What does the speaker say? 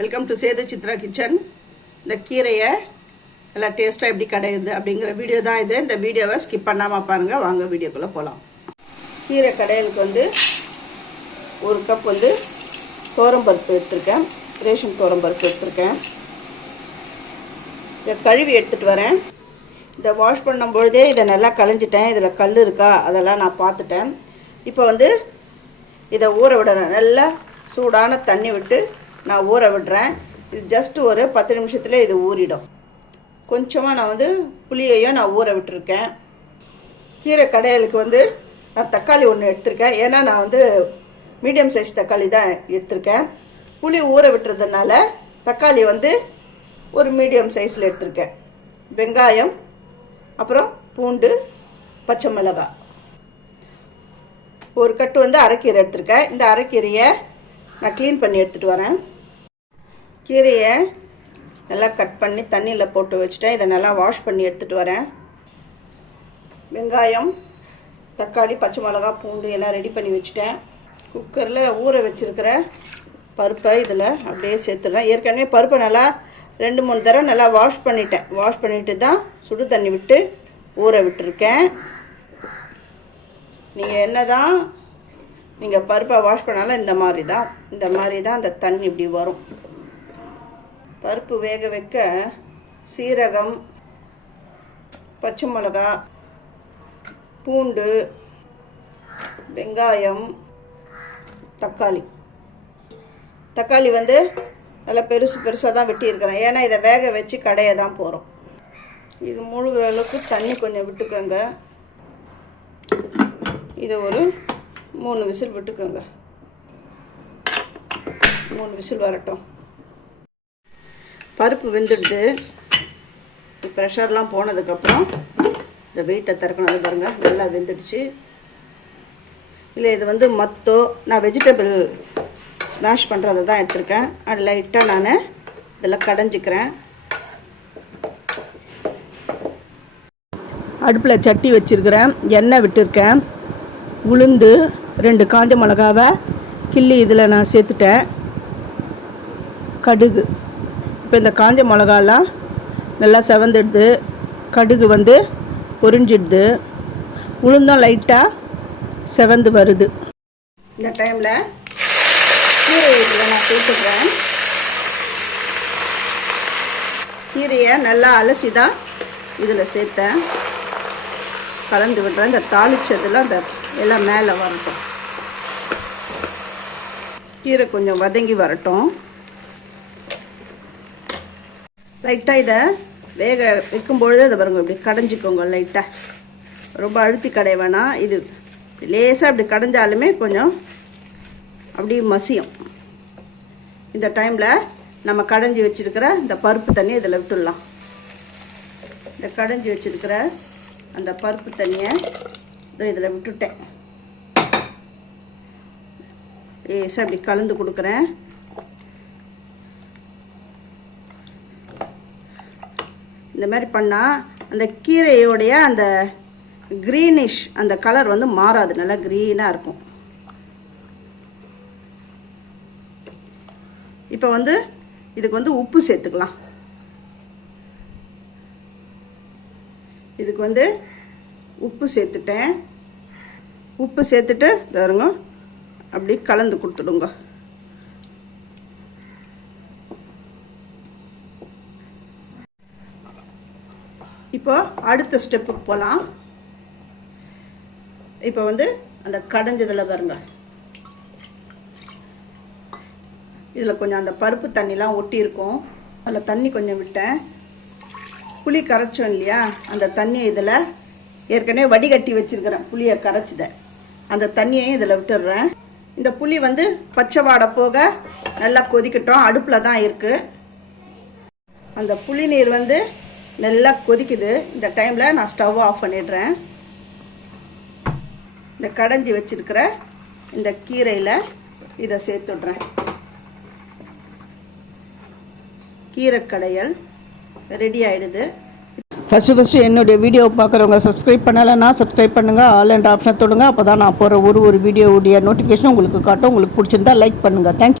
Welcome to Sethu Chitra kitchen. இந்த கீரையை எல்லாம் டேஸ்ட்டாக எப்படி கடையுது அப்படிங்கிற வீடியோ தான் இது. இந்த வீடியோவை ஸ்கிப் பண்ணாமல் பாருங்கள். வாங்க வீடியோக்குள்ளே போகலாம். கீரை கடையலுக்கு வந்து 1 கப் வந்து துவரம்பருப்பு எடுத்துருக்கேன். ரேஷன் துவரம்பருப்பு எடுத்துருக்கேன். இதை கழுவி எடுத்துகிட்டு வரேன். இதை வாஷ் பண்ணும்பொழுதே இதை நல்லா களைஞ்சிட்டேன். இதில் கல் இருக்கா அதெல்லாம் நான் பார்த்துட்டேன். இப்போ வந்து இதை ஊற விடணும். நல்லா சூடான தண்ணி விட்டு நான் ஊற விடுறேன். இது ஜஸ்ட் ஒரு 10 நிமிஷத்தில் இது ஊறிடும். கொஞ்சமாக நான் வந்து புளியையும் நான் ஊற விட்டுருக்கேன். கீரை கடையலுக்கு வந்து நான் தக்காளி 1 எடுத்திருக்கேன். ஏன்னா நான் வந்து மீடியம் சைஸ் தக்காளி தான் எடுத்திருக்கேன். புளி ஊற விட்டுறதுனால தக்காளி வந்து ஒரு மீடியம் சைஸில் எடுத்திருக்கேன். வெங்காயம், அப்புறம் பூண்டு, பச்சை மிளகாய், 1 கட்டு வந்து அரைக்கீரை எடுத்திருக்கேன். இந்த அரைக்கீரையை நான் க்ளீன் பண்ணி எடுத்துகிட்டு வரேன். கீரையை நல்லா கட் பண்ணி தண்ணியில் போட்டு வச்சுட்டேன். இதை நல்லா வாஷ் பண்ணி எடுத்துகிட்டு வரேன். வெங்காயம், தக்காளி, பச்சை மிளகாய், பூண்டு எல்லாம் ரெடி பண்ணி வச்சுட்டேன். குக்கரில் ஊற வச்சுருக்கிற பருப்பை இதில் அப்படியே சேர்த்துடுறேன். ஏற்கனவே பருப்பை நல்லா 2-3 தடவை நல்லா வாஷ் பண்ணிட்டேன். வாஷ் பண்ணிவிட்டு தான் சுடு தண்ணி விட்டு ஊற விட்டுருக்கேன். நீங்கள் என்ன தான் நீங்கள் பருப்பை வாஷ் பண்ணாலும் இந்த மாதிரி தான் அந்த தண்ணி இப்படி வரும். பருப்பு வேக வைக்க சீரகம், பச்சை மிளகாய், பூண்டு, வெங்காயம், தக்காளி வந்து நல்லா பெருசாக தான் வெட்டியிருக்கிறேன். ஏன்னா இதை வேக வச்சு கடைய தான் போகிறோம். இது முழுகிற அளவுக்கு தண்ணி கொஞ்சம் விட்டுக்கோங்க. இதை ஒரு 3 விசில் விட்டுக்கோங்க. 3 விசில் வரட்டும். பருப்பு வெந்துடுது. ப்ரெஷர்லாம் போனதுக்கப்புறம் இந்த வெயிட்டை திறக்கணும். பாருங்கள், நல்லா வெந்துடுச்சு. இல்லை இது வந்து மத்தோ நான் வெஜிடபிள் ஸ்மாஷ் பண்ணுறதை தான் எடுத்திருக்கேன். அது லைட்டாக நான் இதில் கடைஞ்சிக்கிறேன். அடுப்பில் சட்டி வச்சுருக்கிறேன். எண்ணெய் விட்டுருக்கேன். உளுந்து, 2 காஞ்ச மிளகாவை கிள்ளி இதில் நான் சேர்த்துட்டேன். கடுகு, இப்போ இந்த காஞ்ச மிளகாலாம் நல்லா செவந்துடுது. கடுகு வந்து பொரிஞ்சிடுது. உளுந்தும் லைட்டாக செவந்து வருது. இந்த டைமில் கீரை இதில் நான் சேர்த்துக்கிறேன். கீரையை நல்லா அலசி தான் இதில் சேர்த்தேன். கலந்து விடுறேன். இந்த தாளிச்சதில் அந்த எல்லாம் மேலே வரட்டும். கீரை கொஞ்சம் வதங்கி வரட்டும். லைட்டாக இதை வேக வைக்கும்பொழுது அதை பாருங்க இப்படி கடைஞ்சிக்கோங்க. லைட்டாக ரொம்ப அழுத்தி கடைய வேணாம். இது லேசாக இப்படி கடைஞ்சாலுமே கொஞ்சம் அப்படி மசியும். இந்த டைமில் நம்ம கடைஞ்சி வச்சுருக்கிற இந்த பருப்பு தண்ணி இதில் விட்டுடலாம். இந்த கடைஞ்சி வச்சுருக்கிற அந்த பருப்பு தண்ணியை இதில் விட்டுட்டேன். லேசாக இப்படி கலந்து கொடுக்குறேன். இந்த மாதிரி பண்ணால் அந்த கீரையோடைய அந்த க்ரீனிஷ் அந்த கலர் வந்து மாறாது. நல்லா க்ரீனாக இருக்கும். இப்போ வந்து இதுக்கு வந்து உப்பு சேர்த்துக்கலாம். இதுக்கு வந்து உப்பு சேர்த்துட்டேன். உப்பு சேர்த்துட்டு பாருங்க அப்படி கலந்து கொடுத்துடுங்க. இப்போ அடுத்த ஸ்டெப்புக்கு போகலாம். இப்போ வந்து அந்த கடைஞ்சதில் பாருங்க, இதில் கொஞ்சம் அந்த பருப்பு தண்ணிலாம் ஒட்டி இருக்கும். அதில் தண்ணி கொஞ்சம் விட்டேன். புளி கரைச்சோம் இல்லையா, அந்த தண்ணியை இதில் ஏற்கனவே வடிகட்டி வச்சுருக்கிறேன். புளியை கரைச்சித அந்த தண்ணியையும் இதில் விட்டுடுறேன். இந்த புளி வந்து பச்சை வாடை போக நல்லா கொதிக்கட்டும். அடுப்பில் தான் இருக்குது. அந்த புளி நீர் வந்து நல்லா கொதிக்குது. இந்த டைமில் நான் ஸ்டவ் ஆஃப் பண்ணிடுறேன். இந்த கடைஞ்சி வச்சுருக்கிற இந்த கீரையில் இதை சேர்த்துடுறேன். கீரை கடையல் ரெடி ஆகிடுது. ஃபஸ்ட்டு என்னுடைய வீடியோ பார்க்குறவங்க சப்ஸ்கிரைப் பண்ணலைன்னா சப்ஸ்கிரைப் பண்ணுங்கள். ஆல் அண்ட் ஆப்ஷன் தொடுங்க. அப்போ தான் நான் போகிற ஒரு வீடியோவுடைய நோட்டிஃபிகேஷன் உங்களுக்கு காட்டும். உங்களுக்கு பிடிச்சிருந்தா லைக் பண்ணுங்கள். தேங்க்யூ.